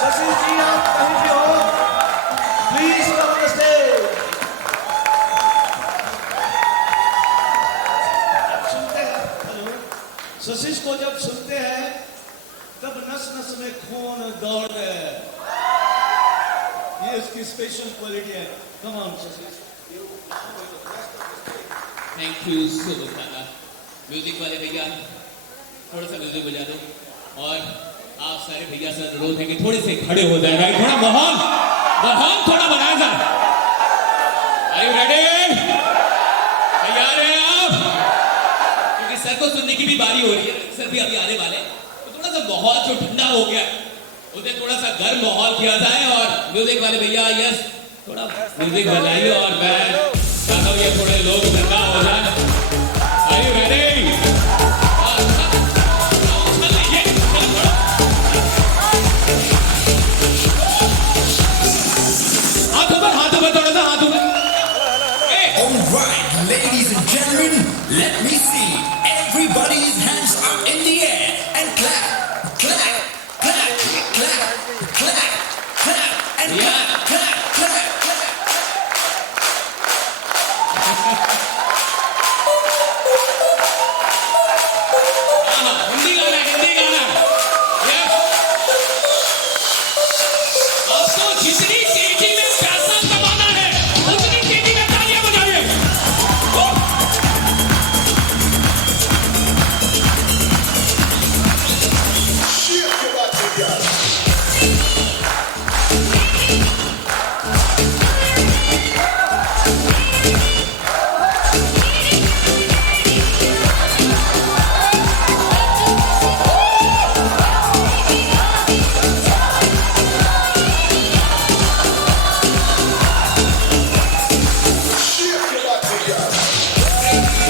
शशि जी आप कहीं भी हो, please come on the stage. सुनते हैं, हेलो, शशि को जब सुनते हैं तब नस नस में खून दौड़ रहे हैं। ये उसकी स्पेशल क्वालिटी है। Come on Shashi. Thank you so much. Music वाले भैया थोड़ा सा म्यूजिक बजा दो और आप सारे भैया से अनुरोध है कि थोड़े से खड़े हो जाएगा, थोड़ा माहौल थोड़ा बनाया जाए। Are you ready? तैयार हैं आप? क्योंकि सर को सुनने की भी बारी हो रही है, सर भी अभी आने वाले, तो थोड़ा सा माहौल जो ठंडा हो गया उसे थोड़ा सा गर्म माहौल किया जाए। और म्यूजिक वाले भैया यस थोड़ा म्यूजिक बजाइए और मैं चाहता हूँ ये थोड़े लोग इकट्ठा हो जाए। Are you ready? हाथों पर थोड़ा सा हाथों पर। All right, ladies and gentlemen, let me see everybody's hands up in the air and clap, clap, clap, clap, clap, clap, and clap, clap, clap, clap. Hindi गाना yes. आपको जितनी तेजी में पैसा कमाना है उतनी तेजी में तालियां बजाइए।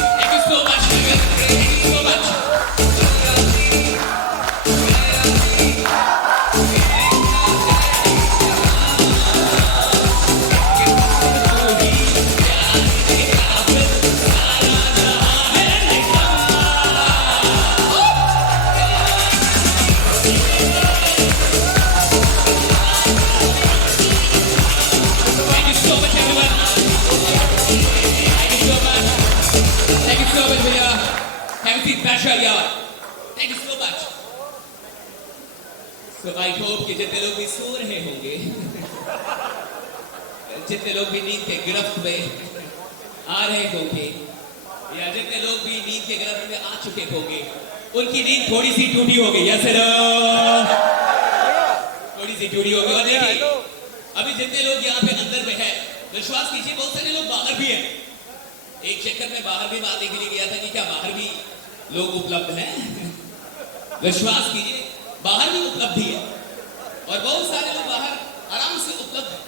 Thank you so much, David. Thank you so much. Thank you so much, everyone. Thank you so much. Thank you so much, भैया. Have a seat, Basha यार. Thank you so much. So I hope कि जितने लोग भी सो रहे होंगे, जितने लोग भी नींद के गिरफ्त में आ रहे होंगे, या जितने लोग भी नींद के गिरफ्त में आ चुके होंगे, उनकी नींद थोड़ी सी टूटी होगी। यस सर, थोड़ी सी टूटी होगी। और देखिए, अभी जितने लोग यहाँ पे अंदर में है, विश्वास कीजिए बहुत सारे लोग बाहर भी हैं। एक चक्कर में बाहर भी बात देखने गया था कि क्या बाहर भी लोग उपलब्ध हैं। विश्वास कीजिए बाहर भी उपलब्ध है और बहुत सारे लोग बाहर आराम से उपलब्ध हैं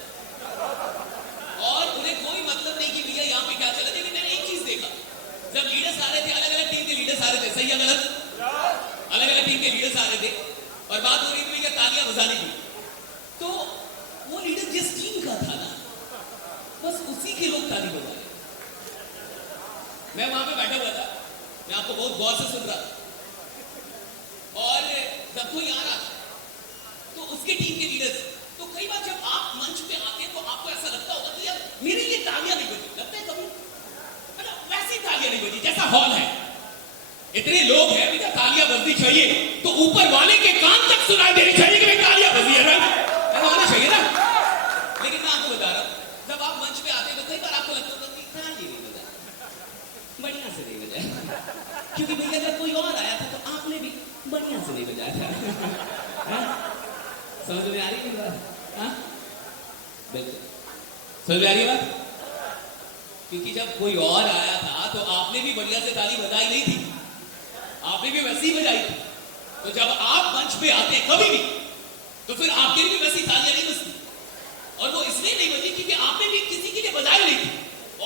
और उन्हें कोई मतलब नहीं कि भैया यहाँ पे क्या चला। लेकिन मैंने एक चीज देखा, जब लीडर्स आ रहे थे, अलग अलग टीम के लीडर्स आ रहे थे, सही या गलत? अलग अलग टीम के लीडर्स आ रहे थे और बात हो रही थी भैया तालियां बजाने की, तो वो लीडर जिस टीम का था ना, बस उसी के लोग ताली बजा रहे। मैं वहां पे बैठा हुआ था, मैं आपको बहुत गौर से सुन रहा था और जब कोई आ रहा था तो उसके टीम के लीडर्स, तो कई बार जब आप मंच पे आते हैं तो आपको ऐसा लगता होगा कि यार मेरी ये तालियां नहीं बजी, लगता है कभी मतलब वैसी तालियां नहीं बजी जैसा हॉल है। इतने लोग हैं भैया, तालियां बजनी चाहिए तो ऊपर वाले के कान तक सुनाई देनी चाहिए कि भाई तालियां बजी है, राइट? होना चाहिए ना। लेकिन मैं आपको बता रहा हूं, जब आप मंच पे आते हैं तो कई बार आपको लगता होगा कि ताली नहीं बजा, बढ़िया से नहीं बजाया, क्योंकि भैया जब कोई और आया था तो आपने भी बढ़िया से नहीं बजाया था। समझ में आ रही है बात? हाँ, बिल्कुल समझ में आ रही है बात? क्योंकि जब कोई और आया था तो आपने भी बढ़िया से ताली बजाई नहीं थी, आपने भी वैसी बजाई थी। तो जब आप मंच पे आते हैं कभी भी, तो फिर आपके लिए भी वैसी तालियां नहीं बजती। और वो इसलिए नहीं बजी क्योंकि आपने भी किसी के लिए बजाई नहीं थी।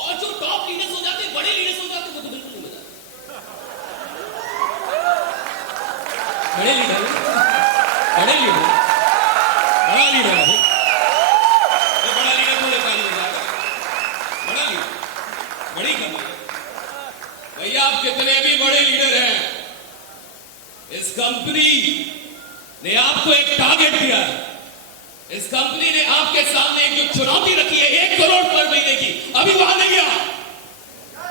और जो टॉप लीडर्स हो जाते, बड़े लीडर्स हो जाते, वो तो बिल्कुल नहीं बजाते। बड़े लीडर, बड़ा लीडर है, बड़ा लीडर को ताली बजाएगा, बड़ा लीडर, बड़ी कमी है भैया। आप कितने भी बड़े लीडर हैं, कंपनी ने आपको एक टारगेट दिया है। इस कंपनी ने आपके सामने एक जो चुनौती रखी है 1 करोड़ पर महीने की, अभी वहां नहीं गया।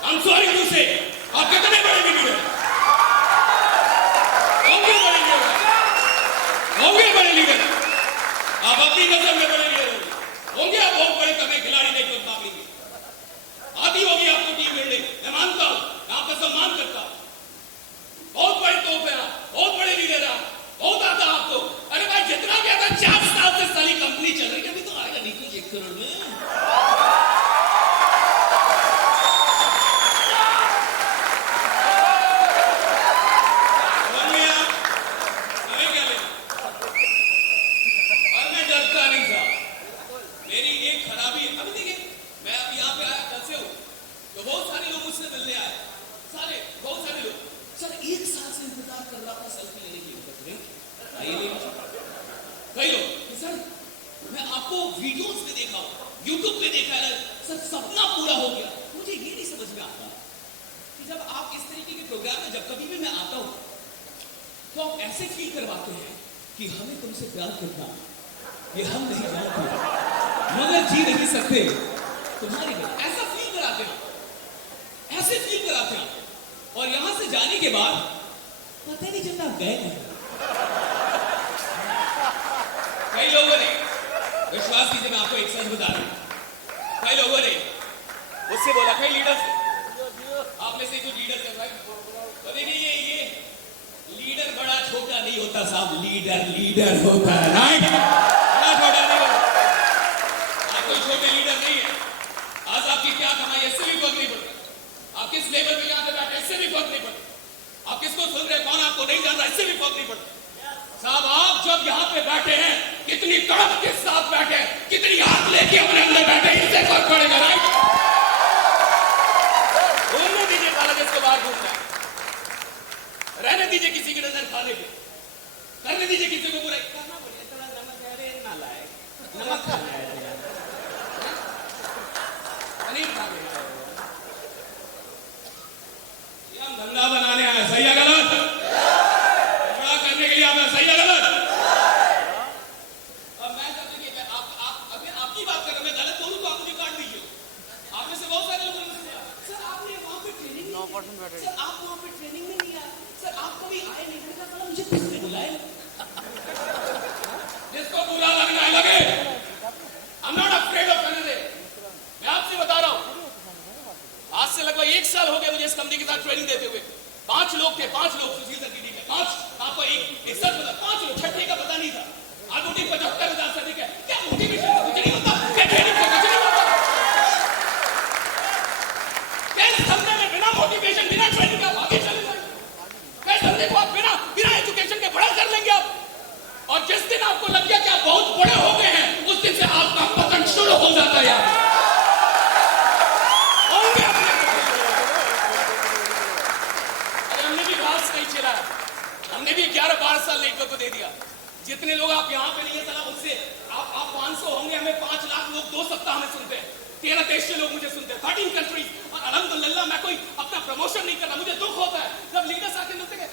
I'm sorry to say, आप कितने बड़े लीडर होंगे? बड़े लीडर आप अपनी नजर में बड़े लीडर होंगे। आप बहुत बड़े कभी खिलाड़ी नहीं चुन पाएंगे। आती होगी आपको टीम बिल्डिंग, मैं मानता हूं, आपका सम्मान करता हूं। बहुत बड़े तोप है आप, बहुत बड़े लीडर है, बहुत आता आपको। अरे भाई जितना भी आता 4 साल से साली कंपनी चल रही है, अभी तो आएगा नहीं कुछ 1 करोड़ में। कई लोग सर मैं आपको वीडियोस में देखा हूं, यूट्यूब पे देखा है सर, सपना पूरा हो गया। मुझे ये नहीं समझ में आता कि जब आप इस तरीके के प्रोग्राम में जब कभी भी मैं आता हूं तो आप ऐसे फील करवाते हैं कि हमें तुमसे प्यार करना ये हम नहीं जानते मगर जी नहीं सकते तुम्हारी वजह, ऐसा फील कराते हैं, ऐसे फील कराते हैं। और यहां से जाने के बाद पता नहीं चलता गए नहीं। कई लोगों ने, विश्वास कीजिए मैं आपको एक सच बता रहा हूं, कई लोगों ने मुझसे बोला, कई लीडर्स आप में से जो लीडर्स है भाई, तो देखिए ये लीडर बड़ा छोटा नहीं होता साहब, लीडर होता है, राइट? बड़ा छोटा नहीं होता। आप कोई छोटे लीडर नहीं है। आज आपकी क्या कमाई इससे भी फर्क नहीं पड़ता, आप किस लेवल पे यहां पे बैठे इससे भी फर्क नहीं पड़ता, आप किसको सुन रहे कौन आपको नहीं जान रहा इससे भी फर्क नहीं पड़ता। साहब आप जब यहाँ पे बैठे हैं, कितनी तड़प के साथ बैठे हैं, कितनी आग लेके अपने अंदर बैठे, इससे फर्क पड़ेगा, राइट? घूमने दीजिए साला जिसको बाहर घूमना है, रहने दीजिए किसी की नजर खाने के, करने दीजिए किसी को बुराई करना पड़ेगा। थोड़ा नमक है रे ना लाए, नमक खाना है, पनीर खाने हम धंधा बनाने आए, सही है गलत? करने के लिए आप सही है गलत? अब मैं जब देखिए आप अगर आपकी बात कर रहा मैं गलत बोलूं तो आप मुझे काट दीजिए। आप में से बहुत सारे लोग सर आपने वहां पे ट्रेनिंग 9% बैठे, सर आप वहां पे ट्रेनिंग में नहीं आए, सर आप कभी आए नहीं, मैंने कहा मुझे किसने बुलाया? जिसको बुरा लगना है लगे। I'm not afraid of anything। मैं आपसे बता रहा हूं, आज से लगभग 1 साल हो गया मुझे इस कंपनी के साथ ट्रेनिंग देते हुए। 5 लोग थे, 5 लोग सुशील सर की टीम में, 5 आपको एक सच बता, 5 लोग, छठे का पता नहीं था। आज वो टीम 75,000 से अधिक है। क्या मोटिवेशन का कुछ नहीं होता, क्या ट्रेनिंग का कुछ नहीं होता? क्या इस धंधे में बिना मोटिवेशन बिना ट्रेनिंग के आप आगे चले जाएंगे? क्या इस धंधे को आप बिना एजुकेशन के बड़ा कर लेंगे आप? और जिस दिन आपको लग गया कि आप बहुत बड़े हो गए हैं, उस दिन से आपका पतन शुरू हो जाता है यार। हमने भी 11-12 साल नेटवर्क को दे दिया। जितने लोग आप यहाँ पे नहीं है साला उससे आप 500 होंगे, हमें 5 लाख लोग 2 सप्ताह में सुनते हैं, 13 देश से लोग मुझे सुनते हैं, 13 कंट्रीज। और अल्हम्दुलिल्लाह मैं कोई अपना प्रमोशन नहीं कर रहा, मुझे दुख होता है जब लीडर्स आके मिलते हैं,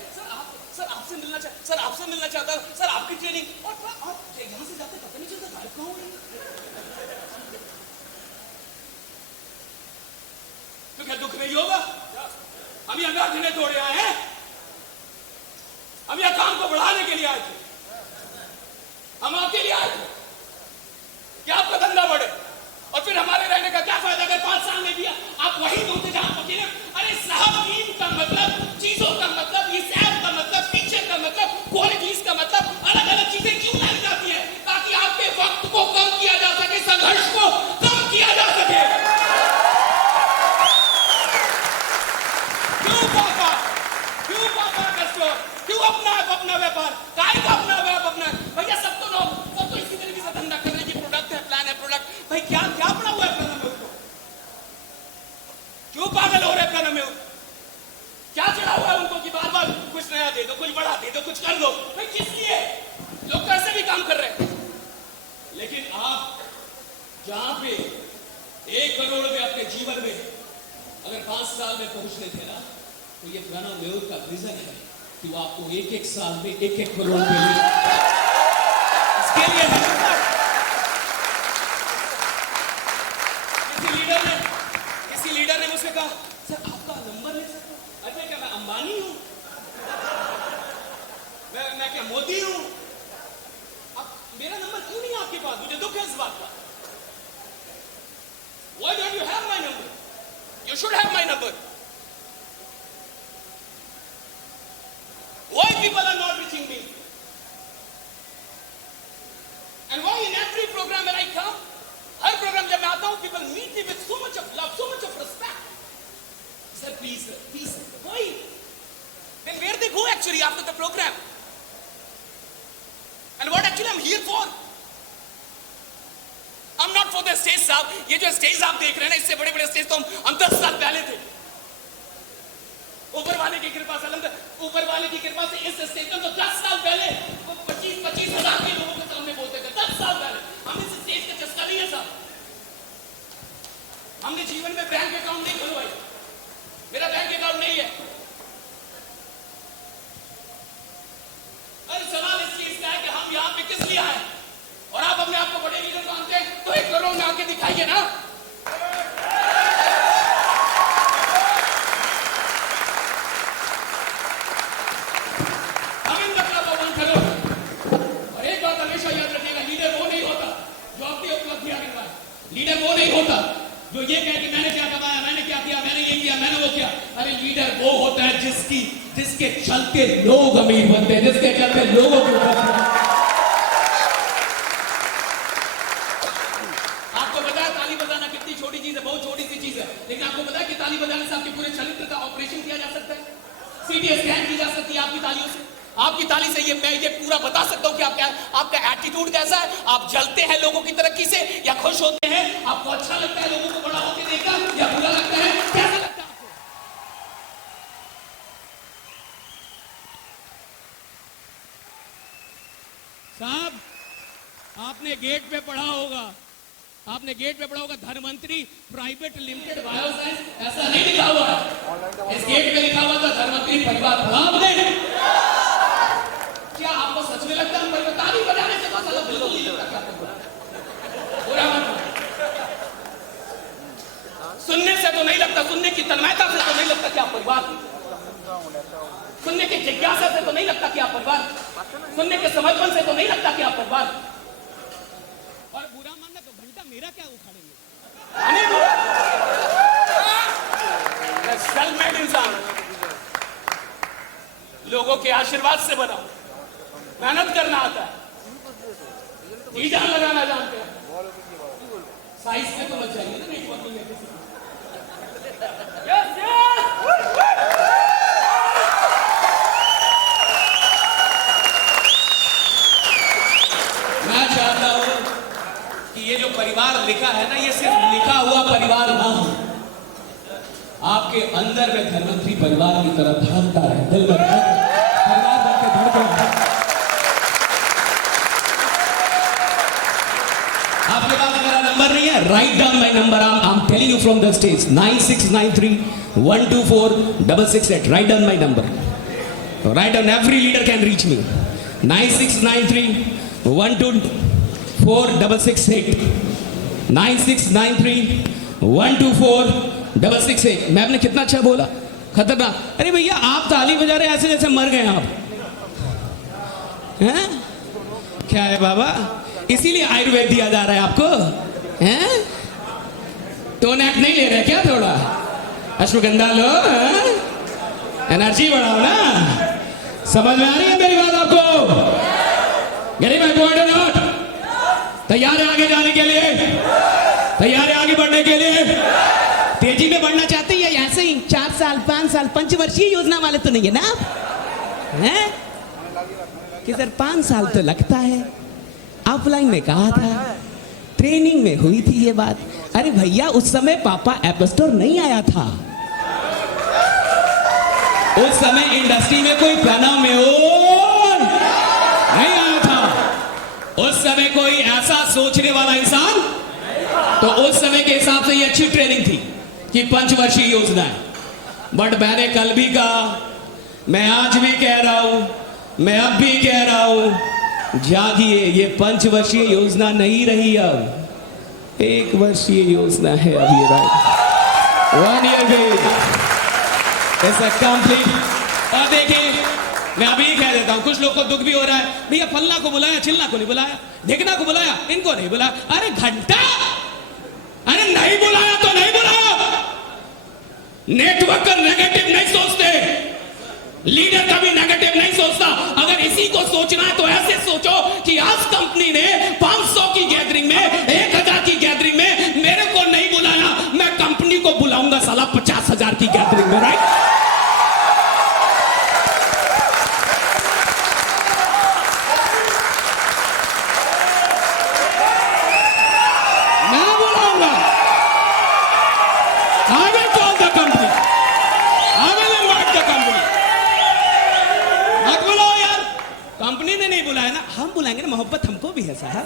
सर आपसे मिलना चाहता हूं, सर आपकी ट्रेनिंग, और आप यहाँ से जाते पता नहीं चलता गायब कहां हो गए। तो क्या दुख नहीं होगा? हम यहाँ गांठने तोड़े आए हैं, हम यह काम को बढ़ाने के लिए आए थे, हम आपके लिए आए थे कि आपका धंधा बढ़े। और फिर हमारे रहने का क्या फायदा अगर 5 साल में भी आप वही होते जहां पहुंचे। अरे साहब टीम का मतलब, चीजों का मतलब, इस ऐप का मतलब, फीचर का मतलब, क्वालिटीज का मतलब, अलग अलग चीजें क्यों लाई जाती है? ताकि आपके वक्त को कम किया जा सके, संघर्ष को कम किया जा सके। क्यों अपना व्यापार, काय का अपना भैया? सब तो इसी तरीके से धंधा कर रहे हैं कि प्रोडक्ट है, प्लान है, प्रोडक्ट। भाई क्या पड़ा हुआ है प्लान में? क्यों पागल हो रहे हैं प्लान में? क्या चढ़ा हुआ है उनको कि बार-बार कि वो आपको एक एक साल में 1-1 करोड़ मिले। इसके लिए है किसी लीडर ने मुझसे कहा, सर आपका नंबर लिख सकते हो? अरे क्या मैं अंबानी हूं? मैं क्या मोदी हूं? अब मेरा नंबर क्यों नहीं है आपके पास? मुझे दुख है इस बात का। Why don't you have my number? You should have my number. Why people are not reaching me? And why in every program when I come, her program जब मैं आता हूँ, people meet me with so much of love, so much of respect. Sir, please, sir, please, sir. Why? Then where they go actually after the program? And what actually I'm here for? I'm not for the stage साहब। ये जो stage आप देख रहे हैं ना, इससे बड़े बड़े स्टेज तो हम 10 साल पहले थे। ऊपर वाले की कृपा से, ऊपर वाले की कृपा से इस स्टेज में तो 10 साल पहले 25-25 हजार के लोगों के सामने बोलते थे। 10 साल पहले हमने इस स्टेज का चस्का नहीं है साहब। हमने जीवन में बैंक अकाउंट नहीं खुलवाई, मेरा बैंक अकाउंट नहीं है। अरे सवाल इस चीज का है कि हम यहाँ पे किस लिए आए? और आप अपने आप को बड़े लीडर मानते हैं तो 1 करोड़ में आके दिखाइए ना। हम इन का 1 करोड़। और एक बात हमेशा याद रखिएगा, लीडर वो नहीं होता जो अपनी उपलब्धियां गिनवाए। लीडर वो नहीं होता जो ये कहे कि मैंने क्या कमाया, मैंने क्या किया, मैंने ये किया, मैंने वो किया। अरे लीडर वो होता है जिसके चलते लोग अमीर बनते हैं, जिसके चलते लोगों के ऊपर। लेकिन आपको पता है कि ताली बजाने से आपके पूरे चरित्र का ऑपरेशन किया जा सकता है, सीटी स्कैन की जा सकती है आपकी तालियों से। आपकी ताली से मैं ये पूरा बता सकता हूं कि आपका एटीट्यूड कैसा है। आप जलते हैं लोगों की तरक्की से या खुश होते हैं? आपको अच्छा लगता है लोगों को बड़ा होकर देखकर या बुरा लगता है? कैसा लगता है आपको? साहब, आपने गेट पे पढ़ा होगा, धर्मंत्री प्राइवेट लिमिटेड बायोसाइंस, ऐसा नहीं लिखा हुआ है। इस गेट पे लिखा हुआ था धर्मंत्री परिवार। क्या आपको सच में लगता है ताली बजाने से तो साला बिल्कुल नहीं लगता? बुरा मत, सुनने से तो नहीं लगता, सुनने की तन्मयता से तो नहीं लगता कि आप परिवार, सुनने की जिज्ञासा से तो नहीं लगता कि आप परिवार, सुनने के समर्पण से तो नहीं लगता कि आप परिवार। और बुरा मानना तो घंटा मेरा क्या उखाड़ेंगे? सेल्फ-मेड इंसान, लोगों के आशीर्वाद से बना, मेहनत करना आता है, जी जान लगाना जानते हैं। साइज पे तो मत जाइए ना नेटवर्किंग में किसी। यस मैं चाहता हूं कि ये जो परिवार लिखा है ना, ये सिर्फ लिखा हुआ परिवार ना हो, आपके अंदर में धर्मंत्री परिवार की तरह धड़कता रहे, दिल में परिवार बन के धड़के। आपके पास मेरा नंबर नहीं है? Write down my number. I am telling you from the stage 9693-124-668। Write down my number. Write down, every leader can reach me. 9693-124-668। 9693-124-668। मैं आपने कितना अच्छा बोला, खतरनाक। अरे भैया आप ताली बजा रहे ऐसे जैसे मर गए आप हैं? क्या है बाबा, इसीलिए आयुर्वेद दिया जा रहा है आपको हैं? टोनैक नहीं ले रहे क्या? थोड़ा अश्वगंधा लो, एनर्जी बढ़ाओ ना। समझ में आ रही है मेरी बात आपको? गेटिंग माय पॉइंट और नॉट? तैयार है आगे जाने के लिए? तैयार है आगे बढ़ने के लिए? तेजी में बढ़ना चाहते हैं या ऐसे ही 4 साल 5 साल पंचवर्षीय योजना वाले तो नहीं है ना आप हैं? कि सर 5 साल तो लगता है। ऑफलाइन में कहा था, ट्रेनिंग में हुई थी ये बात। अरे भैया उस समय पापा ऐप स्टोर नहीं आया था, उस समय इंडस्ट्री में कोई प्याना में नहीं आया था, उस समय कोई ऐसा सोचने वाला इंसान, तो उस समय के हिसाब से ये अच्छी ट्रेनिंग थी कि पंचवर्षीय योजना है। बट मैंने कल भी कहा, मैं आज भी कह रहा हूं, मैं अब भी कह रहा हूं, जागिए, ये पंचवर्षीय योजना नहीं रही, अब 1 वर्षीय योजना है अब ये, right, 1 year base it's a complete. और देखिए, मैं अभी कह देता हूं, कुछ लोग को दुख भी हो रहा है, भैया फलना को बुलाया, चिल्ला को नहीं बुलाया, ढिकना को बुलाया, इनको नहीं बुलाया। अरे घंटा, अरे नहीं बुलाया तो नहीं बुलाया। नेटवर्क का नेगेटिव नहीं सोचते, लीडर कभी नेगेटिव नहीं सोचता। अगर इसी को सोचना है तो ऐसे सोचो कि आज कंपनी ने 500 की गैदरिंग में, 1000 की गैदरिंग में मेरे को नहीं बुलाया, मैं कंपनी को बुलाऊंगा साला 50,000 की गैदरिंग में, राइट। कंपनी ने नहीं बुलाया ना, हम बुलाएंगे ना, मोहब्बत हमको भी है साहब।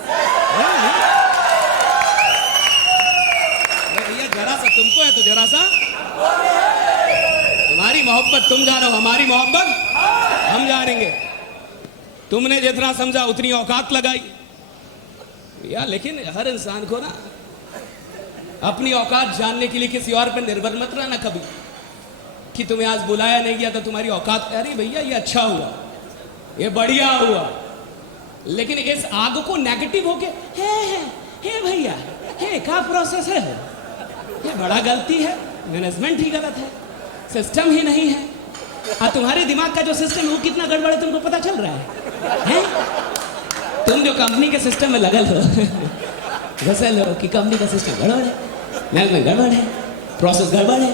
भैया जरा सा तुमको है तो जरा सा, तुम्हारी मोहब्बत तुम जानो, हमारी मोहब्बत हम जानेंगे। तुमने जितना समझा उतनी औकात लगाई भैया, लेकिन हर इंसान को ना अपनी औकात जानने के लिए किसी और पर निर्भर मत रहना कभी, कि तुम्हें आज बुलाया नहीं गया तो तुम्हारी औकात। अरे भैया ये अच्छा हुआ, ये बढ़िया हुआ, लेकिन इस आग को नेगेटिव होके हे भैया हे का प्रोसेस है, ये बड़ा गलती है, मैनेजमेंट ही गलत है, सिस्टम ही नहीं है। और तुम्हारे दिमाग का जो सिस्टम है वो कितना गड़बड़ है तुमको पता चल रहा है? तुम जो कंपनी के सिस्टम में लगल हो, घसल हो कि कंपनी का सिस्टम गड़बड़ है, मैनेजमेंट गड़बड़ है, प्रोसेस गड़बड़ है।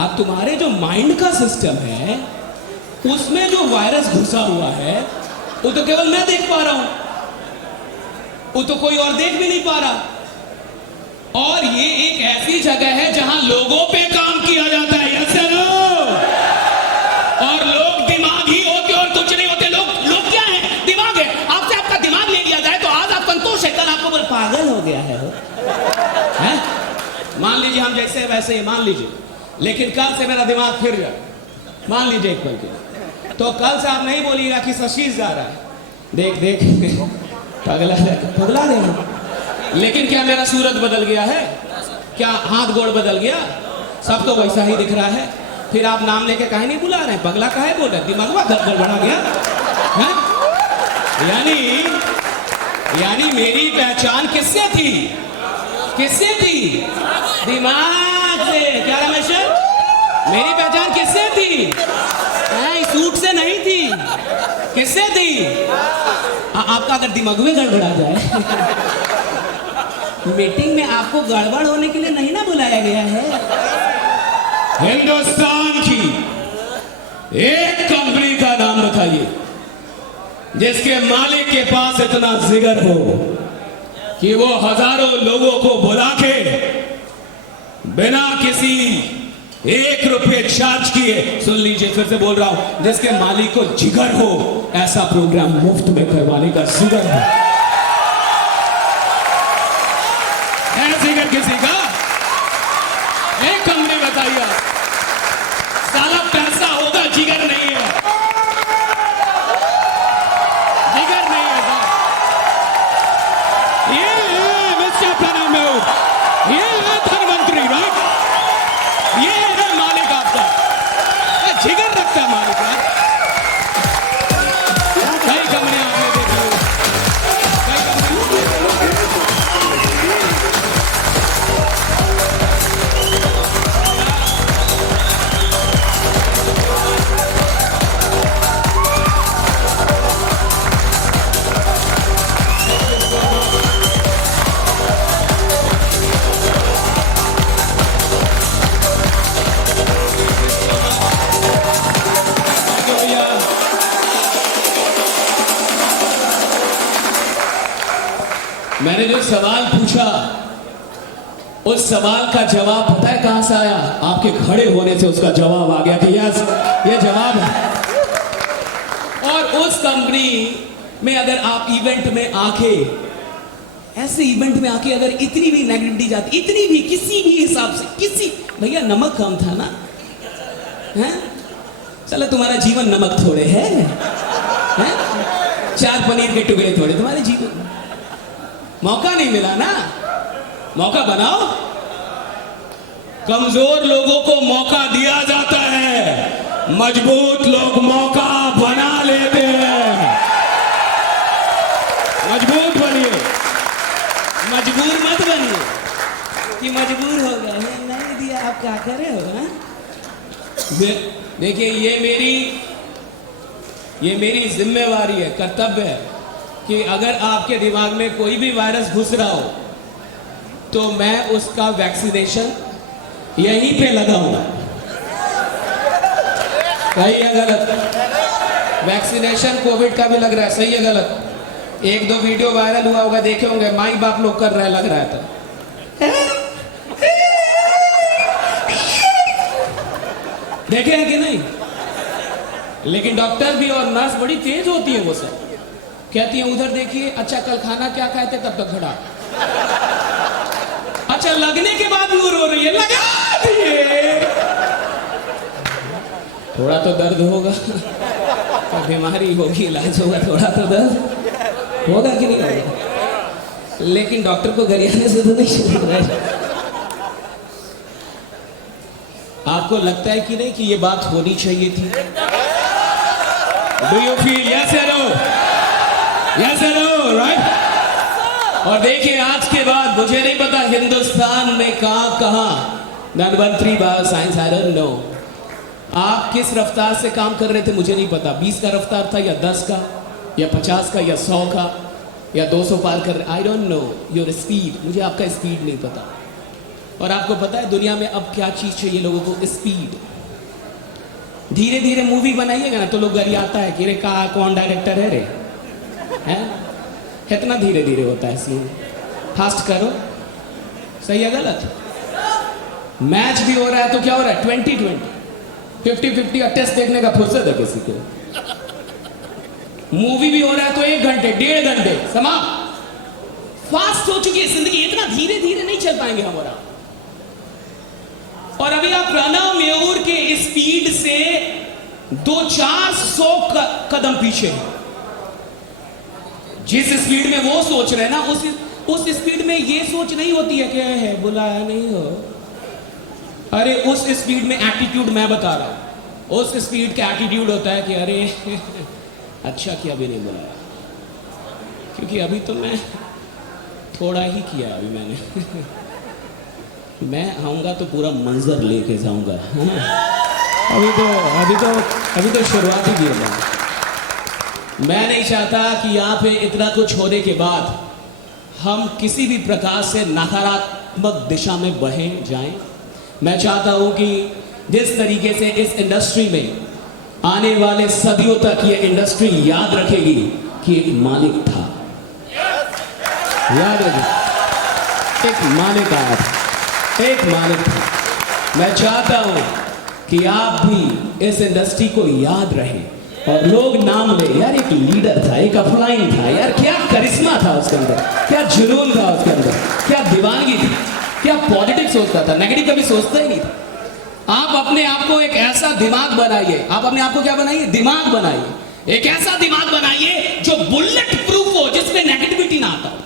अब तुम्हारे जो माइंड का सिस्टम है उसमें जो वायरस घुसा हुआ है वो तो केवल मैं देख पा रहा हूं, वो तो कोई और देख भी नहीं पा रहा। और ये एक ऐसी जगह है जहां लोगों पे काम किया जाता है, यस नो। और लोग दिमाग ही होते और कुछ नहीं होते। लोग क्या है? दिमाग है। आपसे आपका दिमाग ले लिया जाए तो आज आप संतोष है, कल आपको बोल पागल हो गया है। मान लीजिए हम जैसे वैसे ही, मान लीजिए, लेकिन कल से मेरा दिमाग फिर जाए, मान लीजिए एक पल के, तो कल से आप नहीं बोलिएगा कि शशीष जा रहा है, देख पगला रहे हैं। लेकिन क्या मेरा सूरत बदल गया है? क्या हाथ गोड़ बदल गया? सब तो वैसा ही दिख रहा है। फिर आप नाम लेके काहे नहीं बुला रहे हैं? पगला काहे बोल रहे? दिमाग गड़बड़ा गया है? यानी मेरी पहचान किससे थी? किससे थी? दिमाग से। क्या रमेश, मेरी पहचान किससे थी? सूट से नहीं थी। किससे थी? आपका अगर दिमाग में गड़बड़ा जाए मीटिंग में आपको गड़बड़ होने के लिए नहीं ना बुलाया गया है। हिंदुस्तान की एक कंपनी का नाम बताइए जिसके मालिक के पास इतना जिगर हो कि वो हजारों लोगों को बुला के बिना किसी 1 रुपये चार्ज किए, सुन लीजिए फिर से बोल रहा हूं, जिसके मालिक को जिगर हो ऐसा प्रोग्राम मुफ्त में करवाने का जिगर है। जिगर किसी का? एक कंपनी बताइए, साला पैसा होगा, जिगर नहीं है, जिगर नहीं है साहब। ये है मिस्टर प्रणब, ये है धनवंतरी, राइट? ये है मालिक आपका, जिगर रखता है मालिक। कई कंपनियां आपने देखी हो, कई मैंने जो सवाल पूछा उस सवाल का जवाब पता है कहां से आया? आपके खड़े होने से उसका जवाब आ गया कि यस, ये जवाब है। और उस कंपनी में अगर आप इवेंट में आके, ऐसे इवेंट में आके अगर इतनी भी नेगेटिविटी जाती, इतनी भी, किसी भी हिसाब से, किसी, भैया नमक कम था ना, हैं? चलो तुम्हारा जीवन नमक थोड़े है? 4 पनीर के टुकड़े थोड़े तुम्हारे जीवन। मौका नहीं मिला ना, मौका बनाओ। कमजोर लोगों को मौका दिया जाता है, मजबूत लोग मौका बना लेते हैं। मजबूत बनिए, मजबूर मत बनिए कि मजबूर हो गए, नहीं दिया आप क्या करे हो। देखिए ये मेरी जिम्मेवारी है, कर्तव्य है कि अगर आपके दिमाग में कोई भी वायरस घुस रहा हो तो मैं उसका वैक्सीनेशन यहीं पे लगाऊंगा। सही है गलत? वैक्सीनेशन कोविड का भी लग रहा है, सही है गलत? 1-2 वीडियो वायरल हुआ होगा, देखे होंगे, माई बाप लोग कर रहे हैं, लग रहा है। देखे हैं कि नहीं? लेकिन डॉक्टर भी और नर्स बड़ी तेज होती है, वो सब कहती है उधर देखिए, अच्छा कल खाना क्या खाए थे, तब तक खड़ा। अच्छा लगने के बाद भी वो रो रही है, लगा दिए। थोड़ा तो दर्द होगा, तो बीमारी होगी, इलाज होगा, थोड़ा तो दर्द होगा कि नहीं होगा। लेकिन डॉक्टर को गरियाने से तो नहीं शुरू होगा। आपको लगता है कि नहीं कि ये बात होनी चाहिए थी? डू यू फील यस और नो? यस और नो, राइट? और देखिए आज के बाद मुझे नहीं पता हिंदुस्तान में कहां Dhanvantari bioscience, I don't know. आप किस रफ्तार से काम कर रहे थे मुझे नहीं पता, 20 का रफ्तार था या 10 का या 50 का या 100 का या 200 पार कर रहे, I don't know your speed, मुझे आपका स्पीड नहीं पता। और आपको पता है दुनिया में अब क्या चीज चाहिए लोगों को? स्पीड। धीरे धीरे मूवी बनाइएगा ना तो लोग गरियाता है कि रे कौन डायरेक्टर है रे, हैं? कितना धीरे धीरे होता है सीन, फास्ट करो। सही है गलत? मैच भी हो रहा है तो क्या हो रहा है? 20-20, 50-50 टेस्ट देखने का फुर्सत है किसी को? मूवी भी हो रहा है तो 1 घंटे 1.5 घंटे समाप्त। फास्ट हो चुकी है जिंदगी, इतना धीरे धीरे नहीं चल पाएंगे हमारा। और अभी आप प्रणव मयूर के स्पीड से 200-400 कदम पीछे हैं। जिस स्पीड में वो सोच रहे हैं ना, उस स्पीड में ये सोच नहीं होती है क्या है बुलाया नहीं हो। अरे उस स्पीड में एटीट्यूड मैं बता रहा हूं, उस स्पीड का एटीट्यूड होता है कि अरे अच्छा किया अभी नहीं बुलाया, क्योंकि अभी तो मैं थोड़ा ही किया अभी मैंने मैं आऊंगा तो पूरा मंजर लेके जाऊंगा। अभी तो शुरुआत ही किया था। मैं नहीं चाहता कि यहाँ पे इतना कुछ होने के बाद हम किसी भी प्रकार से नकारात्मक दिशा में बहे जाएं। मैं चाहता हूं कि जिस तरीके से इस इंडस्ट्री में आने वाले सदियों तक ये इंडस्ट्री याद रखेगी कि एक मालिक था, याद रखेगी, एक मालिक आया था, एक मालिक था। मैं चाहता हूं कि आप भी इस इंडस्ट्री को याद रहे और लोग नाम ले, यार एक लीडर था, एक अपलाइन था, यार क्या करिश्मा था उसके अंदर, क्या जुनून था उसके अंदर, क्या दीवानगी थी, क्या पॉजिटिव सोचता था, नेगेटिव कभी सोचता ही नहीं था। आप अपने आप को एक ऐसा दिमाग बनाइए, आप अपने आप को क्या बनाइए? दिमाग बनाइए, एक ऐसा दिमाग बनाइए जो बुलेट प्रूफ हो, जिसमें नेगेटिविटी ना आता हो,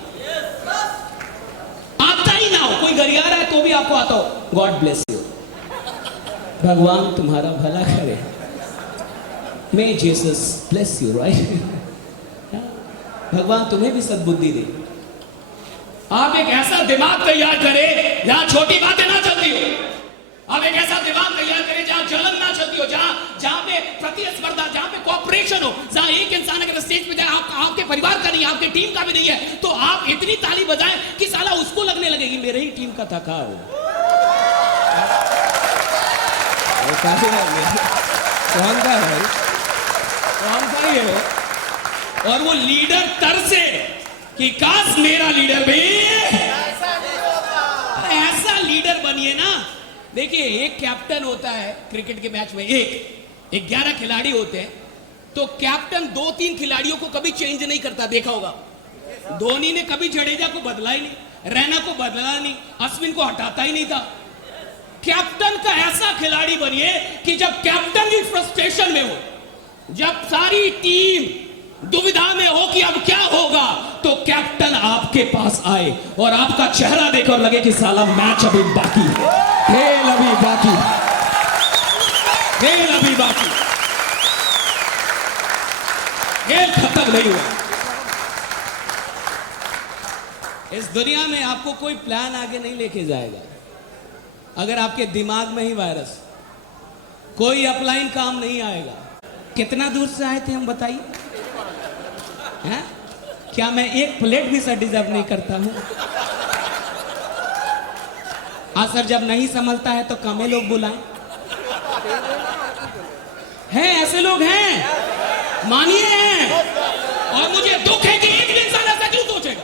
आता ही ना हो। कोई गरिया रहा है तो भी आपको आता हो। गॉड ब्लेस यू, भगवान तुम्हारा भला करे। मे जीसस ब्लेस यू, राइट? भगवान तुम्हें भी सद्बुद्धि दे। आप एक ऐसा दिमाग तैयार करें जहां छोटी बातें ना चलती हो। आप एक ऐसा दिमाग तैयार करें जहां जलन ना चलती हो, जहां पे प्रतिस्पर्धा, जहां पे कॉपरेशन हो, जहां एक इंसान अगर स्टेज पे जाए, आपके परिवार का नहीं, आपके टीम का भी नहीं है, तो आप इतनी ताली बजाएं कि साला उसको लगने लगेगी मेरे ही टीम का था कौन का है, कौन सा ही है। और वो लीडर तरसे कि काश मेरा लीडर भी ऐसा लीडर बनिए ना। देखिए एक कैप्टन होता है क्रिकेट के मैच में, 11 खिलाड़ी होते हैं, तो कैप्टन 2-3 खिलाड़ियों को कभी चेंज नहीं करता, देखा होगा। धोनी ने कभी जडेजा को बदला ही नहीं, रैना को बदला नहीं, अश्विन को हटाता ही नहीं था। कैप्टन का ऐसा खिलाड़ी बनिए कि जब कैप्टन भी फ्रस्ट्रेशन में हो, जब सारी टीम दुविधा में हो कि अब क्या होगा, तो कैप्टन आपके पास आए और आपका चेहरा देखे और लगे कि साला मैच अभी बाकी है, खेल अभी बाकी, खेल अभी बाकी, खेल खत्म नहीं हुआ। इस दुनिया में आपको कोई प्लान आगे नहीं लेके जाएगा अगर आपके दिमाग में ही वायरस, कोई अपलाइन काम नहीं आएगा। कितना दूर से आए थे हम बताइए? हैं? क्या मैं एक प्लेट भी सर डिजर्व नहीं करता हूं? हाँ सर, जब नहीं संभलता है तो कमे लोग बुलाएं। हैं ऐसे लोग हैं, मानिए हैं। और मुझे दुख है कि एक भी इंसान ऐसा क्यों सोचेगा,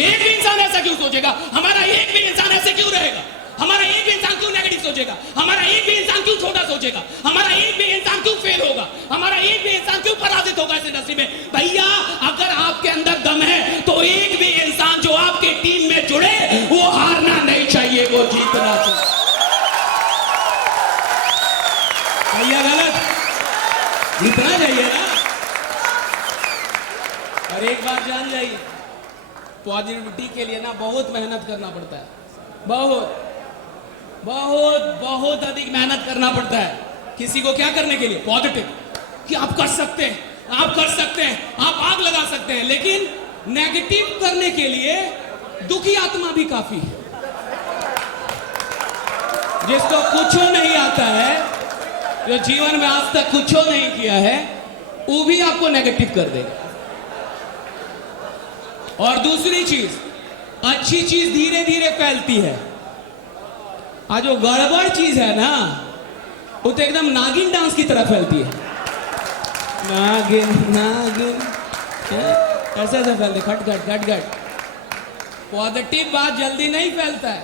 एक भी इंसान ऐसा क्यों सोचेगा, हमारा एक भी इंसान ऐसे क्यों रहेगा, हमारा एक भी इंसान क्यों नेगेटिव सोचेगा, हमारा एक भी इंसान क्यों छोटा सोचेगा, हमारा एक भी इंसान क्यों फेल होगा, हमारा एक भी इंसान क्यों पराजित होगा इस इंडस्ट्री में। भैया अगर आपके अंदर दम है तो एक भी इंसान जो आपके टीम में जुड़े वो हारना नहीं चाहिए, वो जीतना चाहिए। भैया गलत, जीतना चाहिए ना। और एक बात जान जाइए, पॉजिटिविटी के लिए ना बहुत मेहनत करना पड़ता है, बहुत बहुत बहुत अधिक मेहनत करना पड़ता है। किसी को क्या करने के लिए? पॉजिटिव, कि आप कर सकते हैं, आप कर सकते हैं, आप आग लगा सकते हैं। लेकिन नेगेटिव करने के लिए दुखी आत्मा भी काफी है। जिसको कुछ नहीं आता है, जो जीवन में आज तक कुछ नहीं किया है, वो भी आपको नेगेटिव कर देगा। और दूसरी चीज, अच्छी चीज धीरे धीरे फैलती है, आज जो गड़बड़ चीज है ना वो तो एकदम नागिन डांस की तरह फैलती है। नागिन नागिन ऐसे ऐसे फैलती, खट खट खट खट। पॉजिटिव बात जल्दी नहीं फैलता है।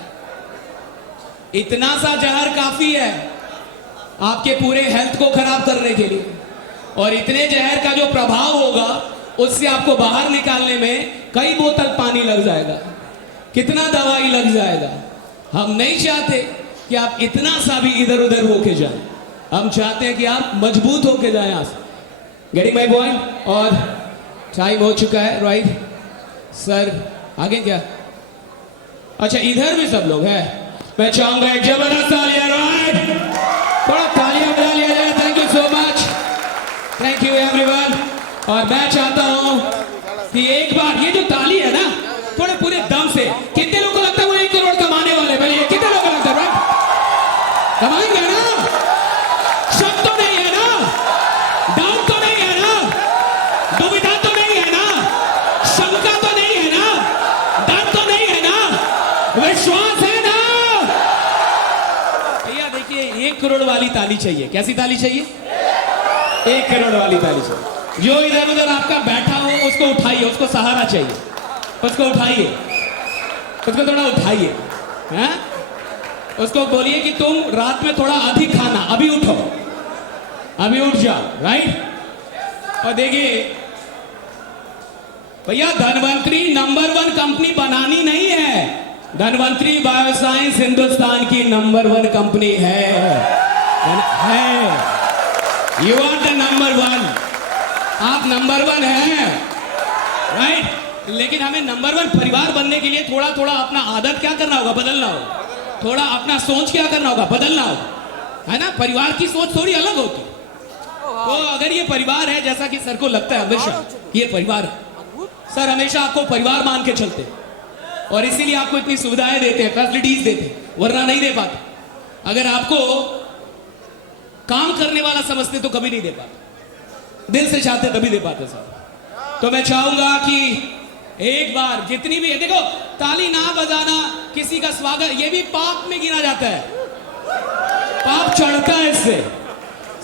इतना सा जहर काफी है आपके पूरे हेल्थ को खराब करने के लिए, और इतने जहर का जो प्रभाव होगा उससे आपको बाहर निकालने में कई बोतल पानी लग जाएगा, कितना दवाई लग जाएगा। हम नहीं चाहते कि आप इतना सा भी इधर उधर होके जाएं, हम चाहते हैं कि आप मजबूत होके जाएं। आज गेटिंग माय पॉइंट। और टाइम हो चुका है, राइट सर? आगे क्या? अच्छा इधर भी सब लोग हैं। मैं चाहूंगा एक जबरदस्त तालियां, राइट? थोड़ा तालियां बजा लिया जाए। Thank you so much, thank you everyone. और मैं चाहता हूं कि एक बार ये जो ताली है ना, थोड़े पूरे दम से, कितने लोगों को लगता है वो 1 करोड़ कमाने वाले? भले कितने लोगों को लगता है? कमाएंगे ना? शक तो नहीं है ना? डाउट तो नहीं है ना? दुविधा तो नहीं है ना? शंका तो नहीं है ना? डर तो नहीं है ना? विश्वास है ना? भैया देखिए, 1 करोड़ वाली ताली चाहिए। कैसी ताली चाहिए? 1 करोड़ वाली ताली चाहिए। जो इधर उधर आपका बैठा हो उसको उठाइए, उसको सहारा चाहिए, उसको उठाइए, उसको थोड़ा उठाइए, हैं? उसको बोलिए कि तुम रात में थोड़ा अधिक खाना, अभी उठो, अभी उठ जाओ, राइट? और देखिए भैया, धनवंतरी नंबर 1 कंपनी बनानी नहीं है, धनवंतरी बायोसाइंस हिंदुस्तान की नंबर 1 कंपनी है। यू आर द नंबर 1, आप नंबर 1 हैं, राइट? लेकिन हमें नंबर 1 परिवार बनने के लिए थोड़ा थोड़ा अपना आदत क्या करना होगा? बदलना होगा। थोड़ा अपना सोच क्या करना होगा? बदलना होगा, है ना? परिवार की सोच थोड़ी अलग होती। तो अगर ये परिवार है, जैसा कि सर को लगता है हमेशा ये परिवार है, सर हमेशा आपको परिवार मान के चलते हैं, और इसीलिए आपको इतनी सुविधाएं देते हैं, फैसिलिटीज देते हैं, वरना नहीं दे पाते। अगर आपको काम करने वाला समझते तो कभी नहीं दे पाते, दिल से चाहते तभी दे पाते सर। तो मैं चाहूंगा कि एक बार जितनी भी है, देखो ताली ना बजाना किसी का स्वागत, ये भी पाप में गिना जाता है, पाप चढ़ता है इससे।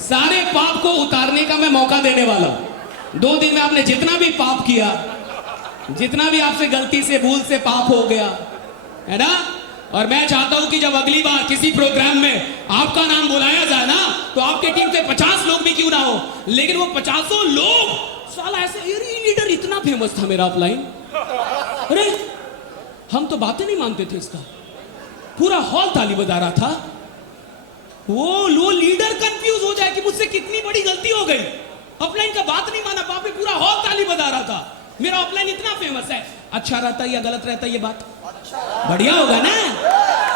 सारे पाप को उतारने का मैं मौका देने वाला हूं। 2 दिन में आपने जितना भी पाप किया, जितना भी आपसे गलती से भूल से पाप हो गया है ना, और मैं चाहता हूं कि जब अगली बार किसी प्रोग्राम में आपका नाम बुलाया जाए ना, तो आपके टीम से 50 लोग भी क्यों ना हो, लेकिन वो 50 लोग साला ऐसे, लीडर इतना फेमस था मेरा ऑफलाइन, अरे हम तो बातें नहीं मानते थे इसका, पूरा हॉल ताली बजा रहा था। वो लीडर कंफ्यूज हो जाए कि मुझसे कितनी बड़ी गलती हो गई, ऑफलाइन का बात नहीं माना, बाप रे पूरा हॉल ताली बजा रहा था। मेरा ऑफलाइन इतना फेमस है, अच्छा रहता या गलत रहता ये बात बढ़िया होगा ना।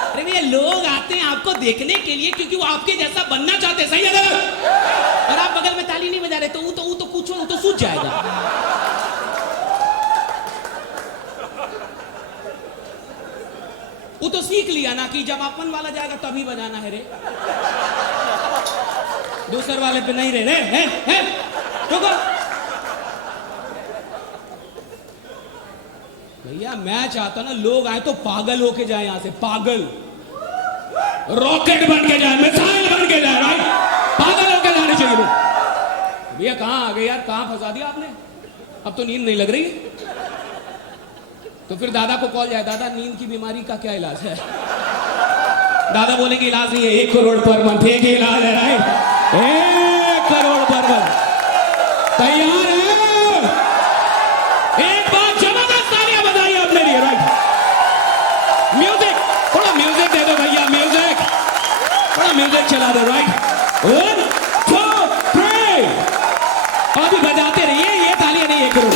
अरे भैया लोग आते हैं आपको देखने के लिए क्योंकि वो आपके जैसा बनना चाहते हैं, सही है गलत? और आप बगल में ताली नहीं बजा रहे तो वो तो कुछ तो सूझ जाएगा। वो तो सीख लिया ना कि जब अपन वाला जाएगा तभी बजाना है रे, दूसरे वाले पे नहीं रे है रुको भैया। मैं चाहता ना लोग आए तो पागल होके जाए यहां से, पागल रॉकेट बन के जाए, मिसाइल बन के जाए, भाई पागल होके जाने चाहिए लोग। भैया कहां आ गए यार, कहां फंसा दिया आपने? अब तो नींद नहीं लग रही, तो फिर दादा को कॉल जाए, दादा नींद की बीमारी का क्या इलाज है? दादा बोलेंगे इलाज नहीं है, 1 करोड़ पर मंथ एक ही इलाज है, राइट? 1 crore per month. तैयार है? एक बार जबरदस्त तालियां बजाइए अपने लिए, राइट? म्यूजिक, थोड़ा म्यूजिक दे दो भैया, म्यूजिक, थोड़ा म्यूजिक चला दो, राइट? 1 2 3 अभी बजाते रहिए, ये तालियां नहीं 1 करोड़।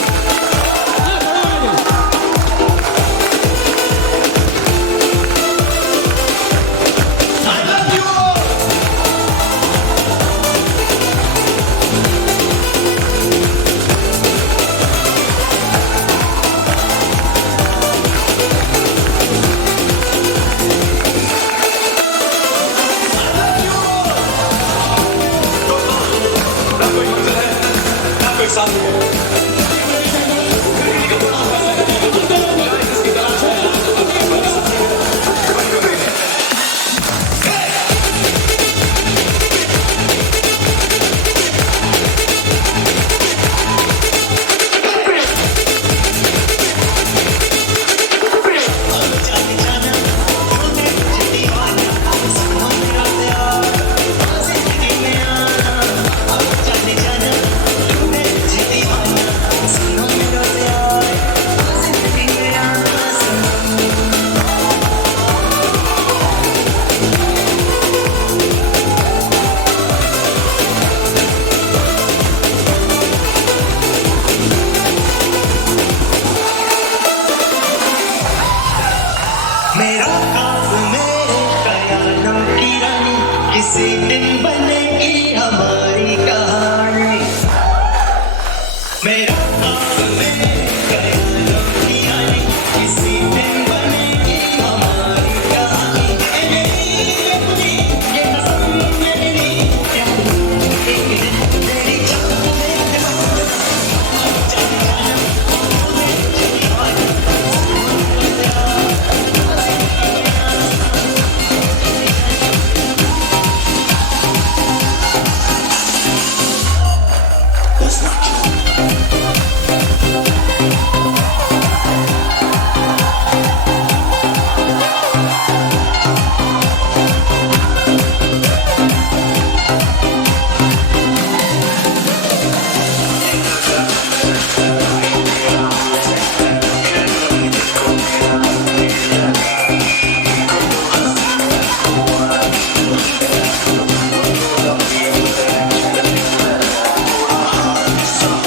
किसी दिन बनेगी हमारी कहानी। मेरा काम में ख्यालों की रानी, किसी दिन बनेगी हमारी कहानी। ए मेरी अपनी ये कसम मेरी, एक दिन तेरी जान so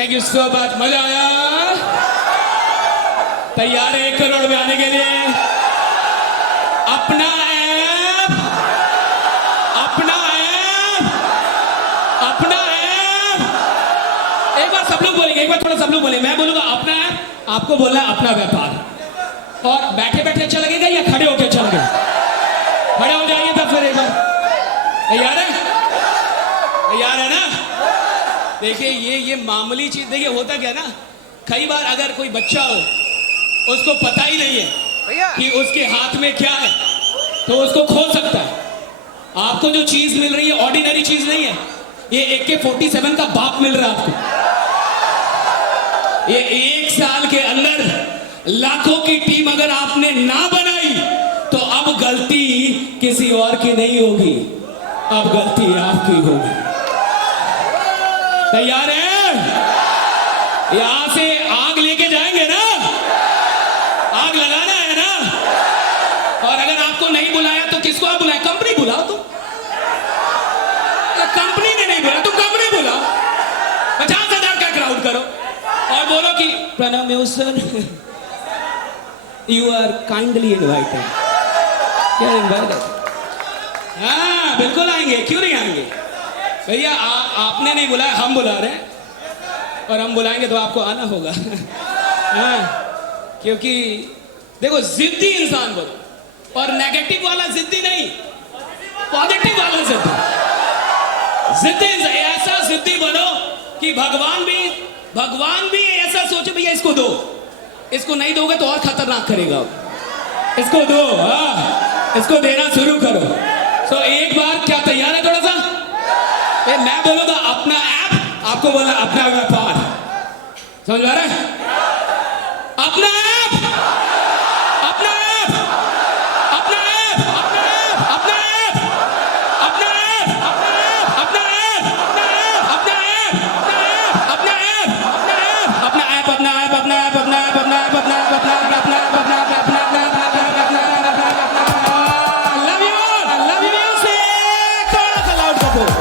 thank you so much, मजा आया। तैयार है 1 करोड़ में आने के लिए? अपना ऐप, अपना ऐप, अपना ऐप। एक बार सब लोग बोलेंगे, एक बार थोड़ा सब लोग बोलेंगे। मैं बोलूंगा अपना ऐप, आपको बोलना है अपना व्यापार। और बैठे बैठे अच्छा लगेगा या खड़े होके अच्छा लगेगा? खड़े हो जाइए तब फिर एक बार। तैयार है? तैयार है ना? देखिए ये मामूली चीज, देखिए होता क्या ना, कई बार अगर कोई बच्चा हो, उसको पता ही नहीं है कि उसके हाथ में क्या है, तो उसको खो सकता है। आपको जो चीज मिल रही है ऑर्डिनरी चीज नहीं है, ये AK-47 का बाप मिल रहा है आपको। ये 1 साल के अंदर लाखों की टीम अगर आपने ना बनाई, तो अब गलती किसी और की नहीं होगी, अब गलती आपकी होगी। तैयार है? यहां से आग लेके जाएंगे ना, आग लगाना है ना। और अगर आपको नहीं बुलाया तो किसको आप बुलाए? कंपनी बुलाओ तुम। कंपनी ने नहीं बुलाया, तुम कंपनी बुलाओ, 50,000 का क्राउड करो और बोलो कि Pranav Mev sir, you are kindly invited. क्या इनवाइटेड? हाँ बिल्कुल आएंगे, क्यों नहीं आएंगे भैया। आपने नहीं बुलाया, हम बुला रहे हैं, और हम बुलाएंगे तो आपको आना होगा। हाँ, क्योंकि देखो जिद्दी इंसान बनो, और नेगेटिव वाला जिद्दी नहीं, पॉजिटिव वाला जिद्दी। जिद्दी ऐसा जिद्दी बनो कि भगवान भी ऐसा सोचे भैया इसको दो, इसको नहीं दोगे तो और खतरनाक करेगा, इसको दो। हाँ, इसको देना शुरू करो। तो एक बार क्या तैयार है? थोड़ा सा मैं बोलूंगा अपना ऐप, आपको बोला अपना व्यापार। समझ आ रहा है? अपना ऐप, अपना ऐप, अपना ऐप, अपना ऐप, अपना ऐप, अपना ऐप, अपना ऐप, अपना ऐप, अपना ऐप, अपना ऐप, अपना ऐप, अपना ऐप, अपना ऐप, अपना ऐप, अपना ऐप, अपना ऐप, अपना ऐप, अपना ऐप, अपना ऐप, अपना ऐप। लव यू से थोड़ा सा लाउड सपोर्ट।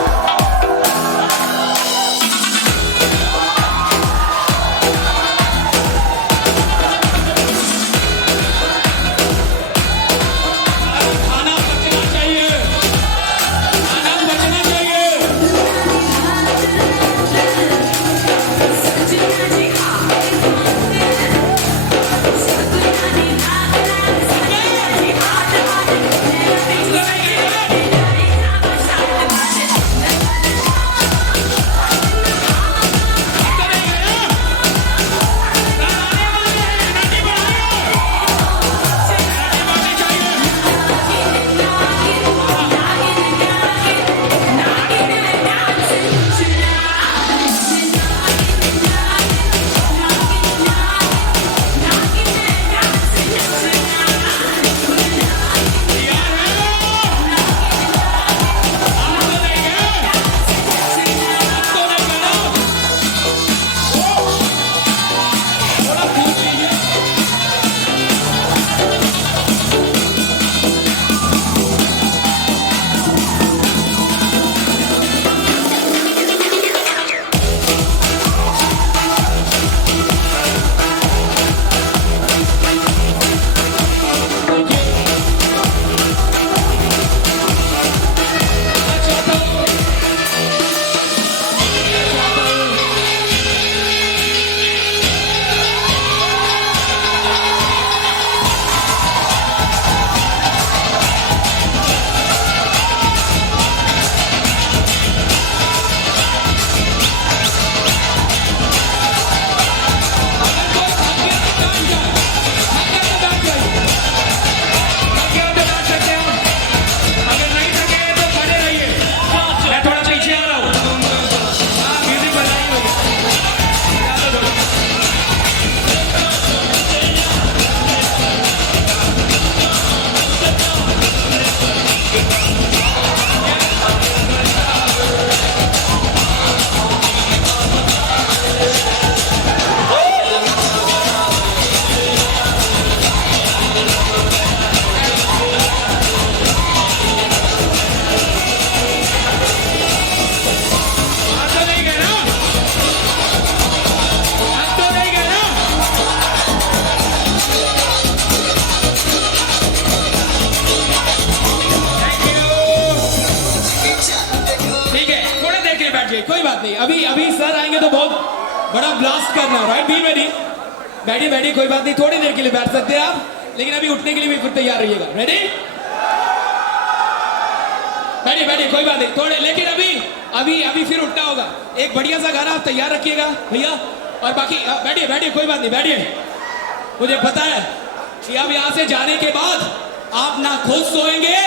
बात नहीं, अभी अभी सर आएंगे तो बहुत बड़ा ब्लास्ट करना, राइट? बी रेडी, बैठिए बैठिए, कोई बात नहीं, थोड़ी देर के लिए बैठ सकते हैं आप, लेकिन अभी उठने के लिए भी खुद तैयार रहिएगा। रेडी? बैठिए बैठिए, कोई बात नहीं, थोड़े, लेकिन अभी अभी अभी फिर उठना होगा। एक बढ़िया सा गाना आप तैयार रखिएगा भैया, और बाकी बैठिए बैठिए, कोई बात नहीं, बैठिए। मुझे पता है कि अब यहाँ से जाने के बाद आप ना खुद सोएंगे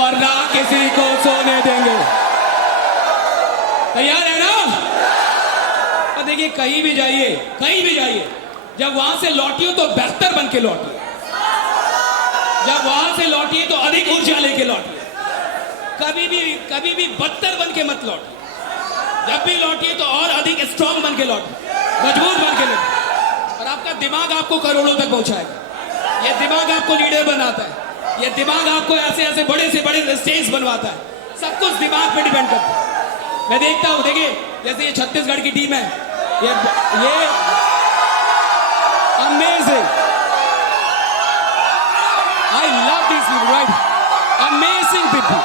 और ना किसी को सोने देंगे। तैयार है ना? और देखिए, कहीं भी जाइए, जब वहां से लौटियो तो बेहतर बन के लौटिए, जब वहां से लौटिए तो अधिक ऊर्जा लेके लौटिए, कभी भी बदतर बन के मत लौटिए। जब भी लौटिए तो और अधिक स्ट्रांग बन के लौटिए, मजबूत बन के लौटिए। और आपका दिमाग आपको करोड़ों तक पहुंचाएगा। ये दिमाग आपको लीडर बनाता है, ये दिमाग आपको ऐसे ऐसे बड़े से बड़े स्टेज बनवाता है। सब कुछ दिमाग पे डिपेंड करता है। मैं देखता हूं, देखिए जैसे ये छत्तीसगढ़ की टीम है, ये amazing, I love this people, right? Amazing people,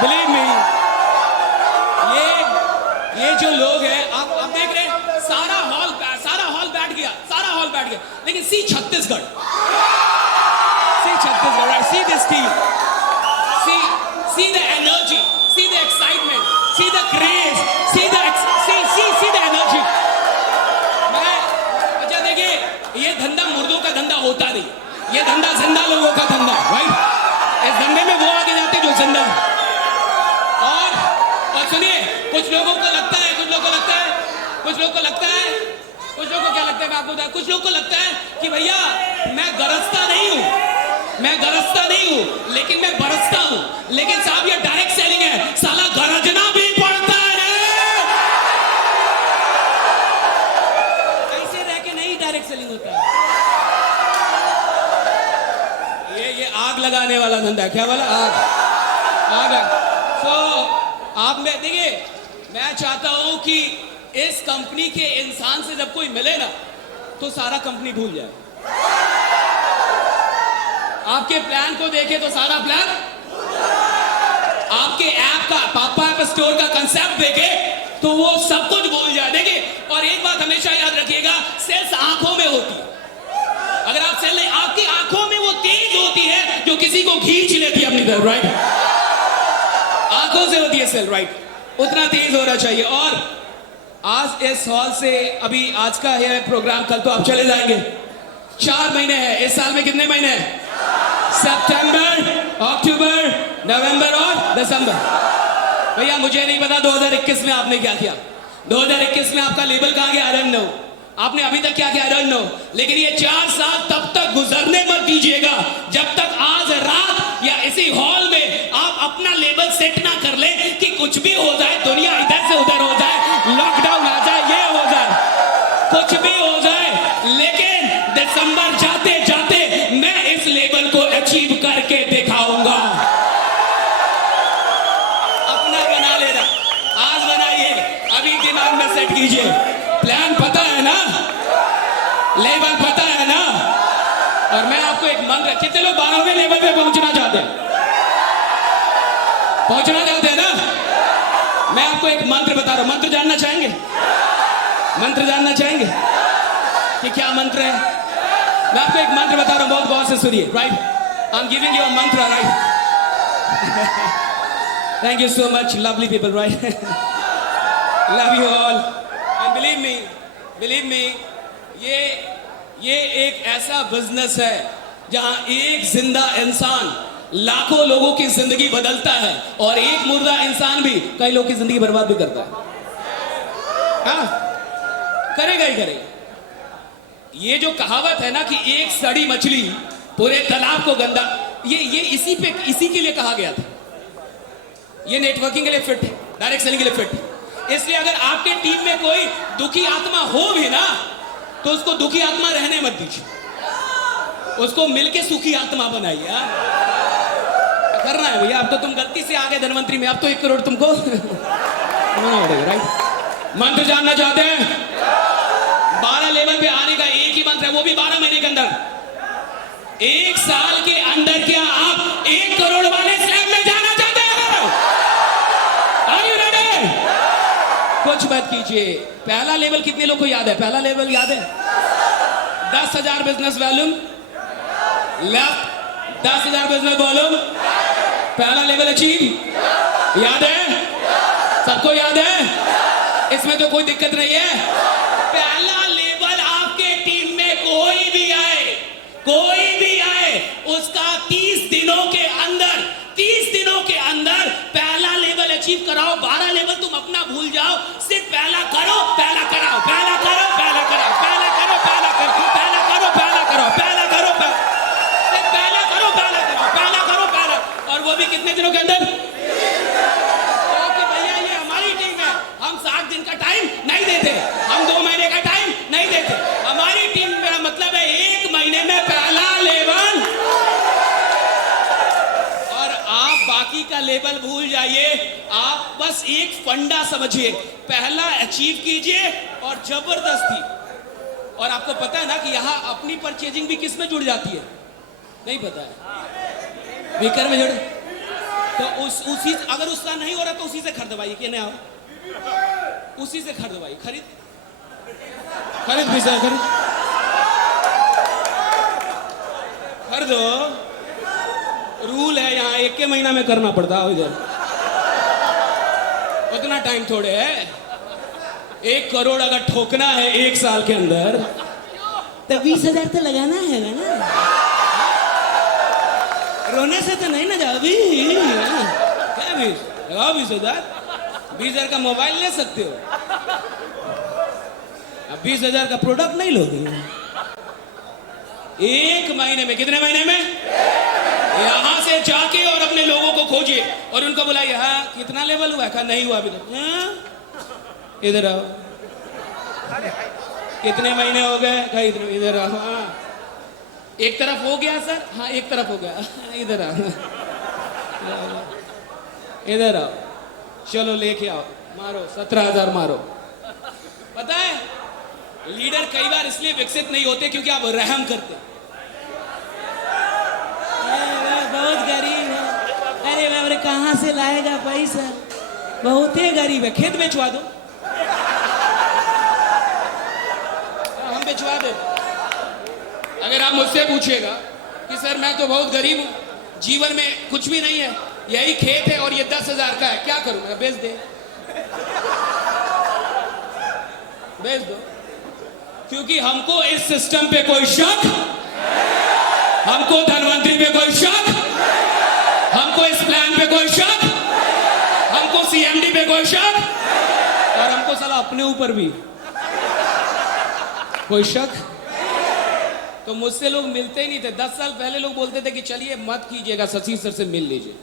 believe me. ये जो लोग हैं, आप देख रहे हैं, सारा हॉल बैठ गया, लेकिन see Chhattisgarh, right? See this team, see the energy, see the excitement, see the craze, see the energy. अच्छा देखिए, ये धंधा मुर्दों का धंधा होता नहीं, ये धंधा जिंदा लोगों का धंधा, राइट? इस धंधे में वो आगे जाते जो जिंदा है। और सुनिए, कुछ लोगों को लगता है, कुछ लोगों को क्या लगता है, मैं आपको बताऊं, कुछ लोगों को लगता है कि भैया मैं गरजता नहीं हूं, लेकिन मैं बरसता हूं। लेकिन साहब, ये डायरेक्ट सेलिंग है, साला गरजना भी पड़ता है। ऐसे रह के नहीं डायरेक्ट सेलिंग होता है। ये आग लगाने वाला धंधा है। क्या वाला? आग है। तो आप में देखिए, मैं चाहता हूं कि इस कंपनी के इंसान से जब कोई मिले ना, तो सारा कंपनी भूल जाए। आपके प्लान को देखे तो सारा प्लान, आपके ऐप का, पापा ऐप स्टोर का कंसेप्ट देखे तो वो सब कुछ भूल जाए। देखिए, और एक बात हमेशा याद रखिएगा, सेल्स आंखों में होती है। अगर आप सेल, आपकी आंखों में वो तेज होती है जो किसी को खींच लेती है अपनी तरफ, राइट? आंखों से होती है सेल, राइट? उतना तेज होना चाहिए। और आज इस हॉल से, अभी आज का है प्रोग्राम, कल तो आप चले जाएंगे। 4 महीने हैं इस साल में। कितने महीने हैं? सितंबर, अक्टूबर, नवंबर और दिसंबर। भैया मुझे नहीं पता 2021 में आपने क्या किया, 2021 में आपका लेबल कहाँ गया, आई डोंट नो। आपने अभी तक क्या किया, आई डोंट नो। लेकिन ये 4 साल तब तक गुजरने मत दीजिएगा जब तक आज रात या इसी हॉल में आप अपना लेबल सेट ना कर ले कि कुछ भी हो जाए, दुनिया इधर से उधर हो जाए, लॉकडाउन आ जाए, ये हो जाए, कुछ भी हो जाए, लेकिन दिसंबर जाते जाते मैं इस लेवल को अचीव करके दिखाऊंगा। अपना बना लेना, आज बनाइए, अभी दिमाग में सेट कीजिए। प्लान पता है ना, लेवल पता है ना। और मैं आपको एक मंत्र, कितने लोग 12वें लेवल पे पहुंचना चाहते हैं? पहुंचना चाहते हैं ना? मैं आपको एक मंत्र बता रहा हूं। मंत्र जानना चाहेंगे? मंत्र जानना चाहेंगे कि क्या मंत्र है? मैं आपको एक मंत्र बता रहा हूं, बहुत गौर से सुनिए, right? I am giving you a mantra, right? Thank you so much, lovely people, right? Love you all. And believe me, ये एक ऐसा बिजनेस है जहां एक जिंदा इंसान लाखों लोगों की जिंदगी बदलता है, और एक मुर्दा इंसान भी कई लोगों की जिंदगी बर्बाद भी करता है। हाँ, करेगा ही करेगा। ये जो कहावत है ना कि एक सड़ी मछली पूरे तालाब को गंदा, ये इसी के लिए कहा गया था। ये नेटवर्किंग के लिए फिट है, डायरेक्ट सेलिंग के लिए फिट है। इसलिए अगर आपके टीम में कोई दुखी आत्मा हो भी ना, तो उसको दुखी आत्मा रहने मत दीजिए, उसको मिलके सुखी आत्मा बनाइए। करना है भैया, अब तो तुम गलती से आ गए धनवंतरी में, अब तो 1 करोड़ तुमको बनाना पड़ेगा, राइट? मंत्र जानना चाहते हैं? 12 लेवल पे आने का एक ही मंत्र है, वो भी 12 महीने के अंदर। 1 साल के अंदर क्या आप 1 करोड़ वाले स्लैब में जाना चाहते हैं? Are you ready? कुछ मत कीजिए। पहला लेवल कितने लोग को याद है? पहला लेवल याद है? 10,000 business volume left, 10,000 business volume, पहला लेवल अचीव। याद है? सबको याद है? इसमें तो कोई दिक्कत नहीं है। पहला लेवल आपके टीम में कोई भी आए उसका 30 दिनों के अंदर पहला लेवल अचीव कराओ। 12 लेवल तुम अपना भूल जाओ, सिर्फ पहला करो, पहला कराओ, पहला करो, पहला कराओ, पहला करो, पहला करो, पहला करो, पहला करो, पहला करो, सिर्फ पहला करो, पहला करो, पहला करो, पहला। और वो भी कितने दिनों के अंदर? ओके भैया, ये हमारी टीम है, हम 60 दिन का टाइम नहीं देते, हम 2 महीने का टाइम नहीं देते। हमारी टीम का मतलब है 1 महीने में पहला लेवल। और आप बाकी का लेवल भूल जाइए, आप बस एक फंडा समझिए, पहला अचीव कीजिए और जबरदस्ती। और आपको पता है ना कि यहाँ अपनी परचेजिंग भी किस में जुड़ जाती है? नहीं पता है? बेकर में जुड़, तो उसी अगर उसका नहीं हो रहा तो उसी से खरीदवाइए। कि नहीं आओ, उसी से खरीदवाइए। खरीद भी सर, खरीदो। रूल है यहाँ, 1 महीना में करना पड़ता है। इधर उतना टाइम थोड़े है। 1 करोड़ अगर ठोकना है 1 साल के अंदर तो 20,000 तो लगाना है ना। रोने से तो नहीं ना जाओ। अभी क्या 20 लगाओ, 20,000। 20,000 का मोबाइल ले सकते हो, अब 20,000 का प्रोडक्ट नहीं लोगे। 1 महीने में, कितने महीने में? यहां से जाके और अपने लोगों को खोजिए और उनको बुलाइए। हाँ कितना लेवल हुआ? कहा नहीं हुआ अभी तक। हाँ? इधर आओ। कितने महीने हो गए? कहा इधर आओ। हाँ एक तरफ हो गया सर? हाँ एक तरफ हो गया। इधर आओ, इधर आओ, चलो लेके आओ, मारो 17,000 मारो। पता है लीडर कई बार इसलिए विकसित नहीं होते क्योंकि आप रहम करते। बहुत गरीब है, अरे बाबरे कहाँ से लाएगा पैसा, बहुत ही गरीब है, खेत बेचवा दो। हम बेचवा दे। अगर आप मुझसे पूछेगा कि सर मैं तो बहुत गरीब हूं, जीवन में कुछ भी नहीं है, यही खेत है और ये 10,000 का है, क्या करूं? मैं बेच दे, बेच दो। क्योंकि हमको इस सिस्टम पे कोई शक, हमको धनवंतरी पे कोई शक, हमको इस प्लान पे कोई शक, हमको सीएमडी पे कोई शक, और हमको साला अपने ऊपर भी कोई शक। तो मुझसे लोग मिलते ही नहीं थे। 10 साल पहले लोग बोलते थे कि चलिए मत कीजिएगा, शशि सर से मिल लीजिए,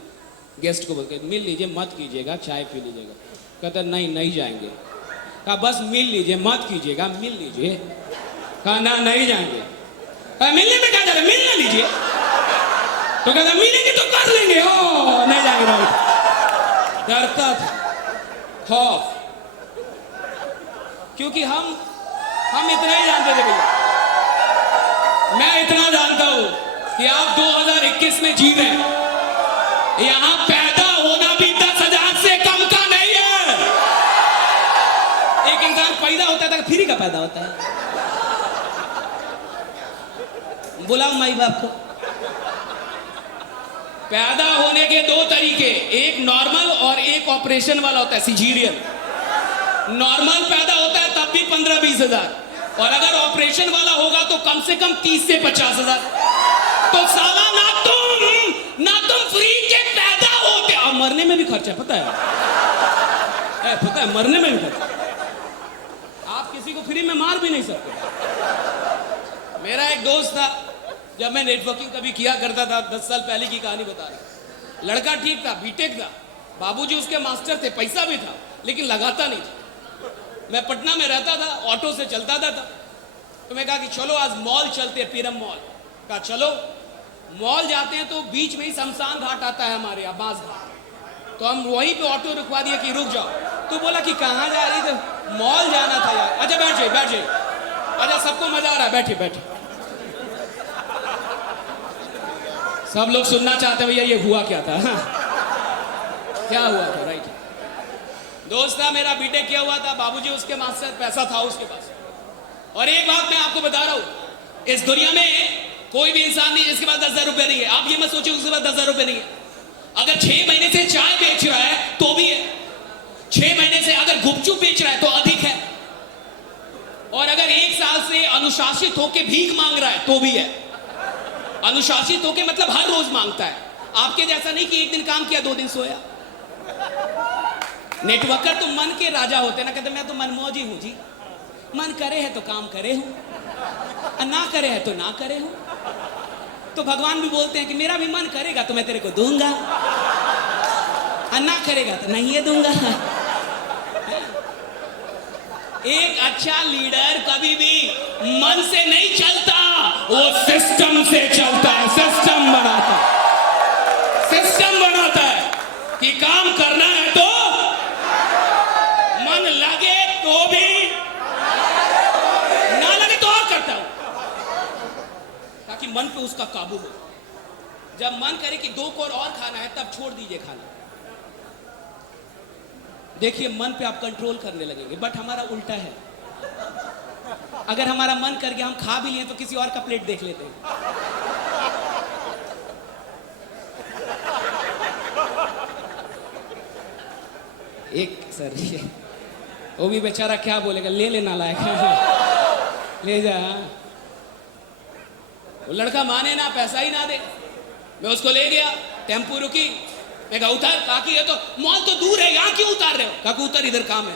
गेस्ट को बोलते मिल लीजिए, मत कीजिएगा, चाय पी लीजिएगा। कहता नहीं जाएंगे। कहा बस मिल लीजिए, मत कीजिएगा, मिल लीजिए। कहा ना नहीं जाएंगे। कहा मिलने में क्या जा रहा है, मिल ना लीजिए। तो कहता मिलेंगे तो कर लेंगे। ओ नहीं जाएंगे भाई। डरता था, खौफ, क्योंकि हम इतना ही जानते थे भैया। मैं इतना जानता हूं कि आप 2021 में जी रहे हैं, यहां पैदा होना भी 10,000 से कम का नहीं है। एक इंसान पैदा होता है तो फ्री का पैदा होता है। बुलाओ माई बाप को। पैदा होने के 2 तरीके, एक नॉर्मल और एक ऑपरेशन वाला होता है, सिजेरियन। नॉर्मल पैदा होता है तब भी 15-20 हजार, और अगर ऑपरेशन वाला होगा तो कम से कम 30 से 50 हजार। तो साला ना तुम फ्री के पैदा होते, और मरने में भी खर्चा है, पता है? पता है मरने में भी खर्चा। आप किसी को फ्री में मार भी नहीं सकते। मेरा एक दोस्त था, जब मैं नेटवर्किंग कभी किया करता था, 10 साल पहले की कहानी बता रहा। लड़का ठीक था, बीटेक था, बाबूजी उसके मास्टर थे, पैसा भी था, लेकिन लगाता नहीं था। मैं पटना में रहता था, ऑटो से चलता था। तो मैं कहा कि चलो आज मॉल चलते हैं, पीरम मॉल। कहा चलो। मॉल जाते हैं तो बीच में ही शमशान घाट आता है हमारे यहाँ, बांस घाट। तो हम वहीं पे ऑटो रुकवा दिए कि रुक जाओ। तो बोला कि कहाँ जा रही? तो मॉल जाना था यार। अच्छा बैठ जाइए। अच्छा सबको मजा आ रहा है, बैठे। सब लोग सुनना चाहते हैं भैया ये हुआ क्या था। हाँ? क्या हुआ था? राइट। दोस्त था मेरा, बीटेक किया हुआ था, बाबूजी उसके मास्टर, पैसा था उसके पास। और एक बात मैं आपको बता रहा हूं, इस दुनिया में कोई भी इंसान नहीं जिसके पास 10,000 रुपए नहीं है। आप ये मत सोचिए उसके पास 10,000 रुपए नहीं है। अगर 6 महीने से चाय बेच रहा है तो भी है, 6 महीने से अगर गुपचुप बेच रहा है तो अधिक है, और अगर 1 साल से अनुशासित होकर भीख मांग रहा है तो भी है। अनुशासित होकर मतलब हर रोज मांगता है, आपके जैसा नहीं कि एक दिन काम किया 2 दिन सोया। नेटवर्कर तो मन के राजा होते ना, कहते मैं तो मनमौजी हूं जी, मन करे है तो काम करे हूं, ना करे है तो ना करे हूं। तो भगवान भी बोलते हैं कि मेरा भी मन करेगा तो मैं तेरे को दूंगा, ना करेगा तो नहीं दूंगा। एक अच्छा लीडर कभी भी मन से नहीं चलता, वो सिस्टम से चलता है। सिस्टम बनाता है, सिस्टम बनाता है कि काम करना है तो मन लगे तो भी, ना लगे तो और करता हूं, ताकि मन पे उसका काबू हो। जब मन करे कि 2 कोर और खाना है तब छोड़ दीजिए खाना। देखिए मन पे आप कंट्रोल करने लगेंगे, बट हमारा उल्टा है। अगर हमारा मन कर गया हम खा भी लिए तो किसी और का प्लेट देख लेते हैं। एक सर वो भी बेचारा क्या बोलेगा, ले लेना लायक ले जा। वो लड़का माने ना, पैसा ही ना दे। मैं उसको ले गया, टेम्पू रुकी, मैं कहा उतर। कहा कि ये तो मॉल तो दूर है, यहाँ क्यों उतार रहे हो? कहा कि उतर, इधर काम है।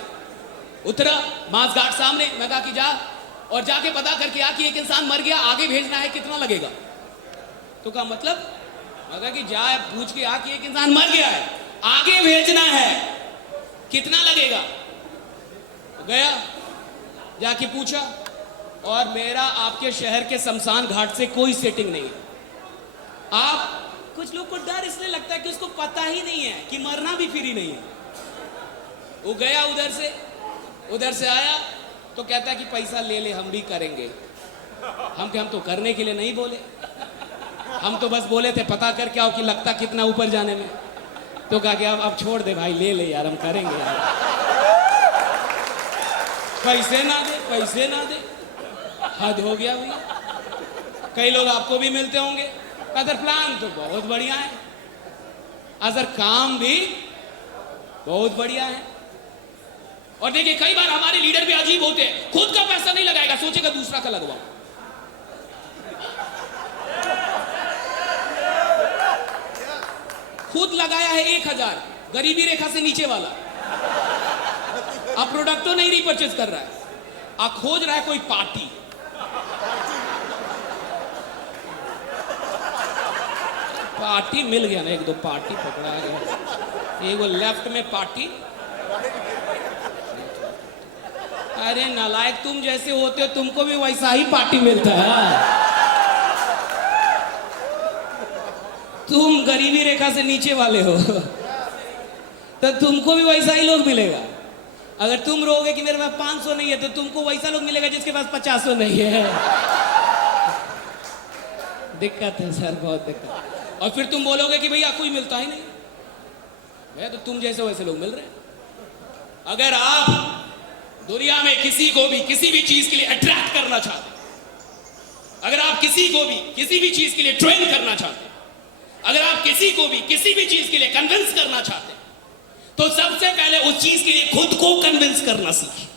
उतरा, मांस घाट सामने। मैं कहा कि जा और जाके पता करके आ कि एक इंसान मर गया, आगे भेजना है, कितना लगेगा? तो कहा मतलब? मैं कहा कि जा पूछ के आ कि एक इंसान मर गया है, आगे भेजना है, कितना लगेगा? तो गया, जाके पूछा, और मेरा आपके शहर के शमशान घाट से कोई सेटिंग नहीं है। आप कुछ लोग को डर इसलिए लगता है कि उसको पता ही नहीं है कि मरना भी फ्री नहीं है। वो गया उधर से आया तो कहता है कि पैसा ले ले, हम भी करेंगे। हम तो करने के लिए नहीं बोले, हम तो बस बोले थे पता करके आओ कि लगता कितना ऊपर जाने में। तो कहा कि अब छोड़ दे भाई, ले ले यार, हम करेंगे यार। पैसे ना दे, हद हो गया भैया। कई लोग आपको भी मिलते होंगे, अदर प्लान तो बहुत बढ़िया है, अदर काम भी बहुत बढ़िया है। और देखिए कई बार हमारे लीडर भी अजीब होते हैं, खुद का पैसा नहीं लगाएगा, सोचेगा दूसरा का लगवाओ। खुद लगाया है 1,000, गरीबी रेखा से नीचे वाला, अब प्रोडक्ट तो नहीं रिपर्चेज कर रहा है, अब खोज रहा है कोई पार्टी। पार्टी मिल गया ना, 1-2 पार्टी पकड़ा गया, एक वो लेफ्ट में पार्टी। अरे नालायक, तुम जैसे होते हो तुमको भी वैसा ही पार्टी मिलता है। तुम गरीबी रेखा से नीचे वाले हो तो तुमको भी वैसा ही लोग मिलेगा। अगर तुम रहोगे कि मेरे पास 500 नहीं है तो तुमको वैसा लोग मिलेगा जिसके पास 50 नहीं है। दिक्कत है सर, बहुत दिक्कत। और फिर तुम बोलोगे कि भैया कोई मिलता ही नहीं, भैया तो तुम जैसे वैसे लोग मिल रहे हैं। अगर आप दुनिया में किसी को भी किसी भी चीज के लिए अट्रैक्ट करना चाहते, अगर आप किसी को भी किसी भी चीज के लिए ट्रेन करना चाहते, अगर आप किसी को भी किसी भी चीज के लिए कन्विंस करना चाहते, तो सबसे पहले उस चीज के लिए खुद को कन्विंस करना सीखिए।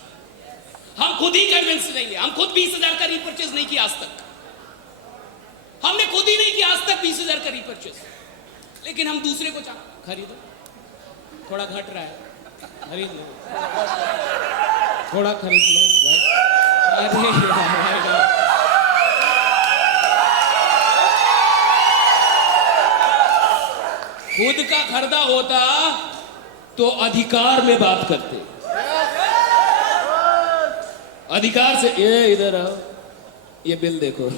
हम खुद ही कन्विंस नहीं है, हम खुद 20,000 का रीपर्चेज नहीं किया आज तक, हमने खुद ही नहीं किया आज तक 20,000 का रीपर्चेज, लेकिन हम दूसरे को खरीदो, थोड़ा घट रहा है खरीद लो, थोड़ा खरीद लो भाई। अरे यार, खुद का खरीदा होता तो अधिकार में बात करते, अधिकार से। ये इधर आओ, ये बिल देखो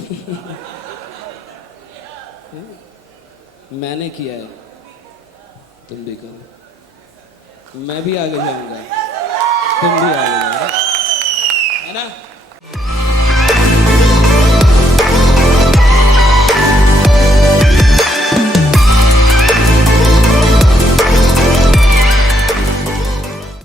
मैंने किया है, तुम भी करो, मैं भी आगे जाऊंगा, तुम भी आगे जाओ।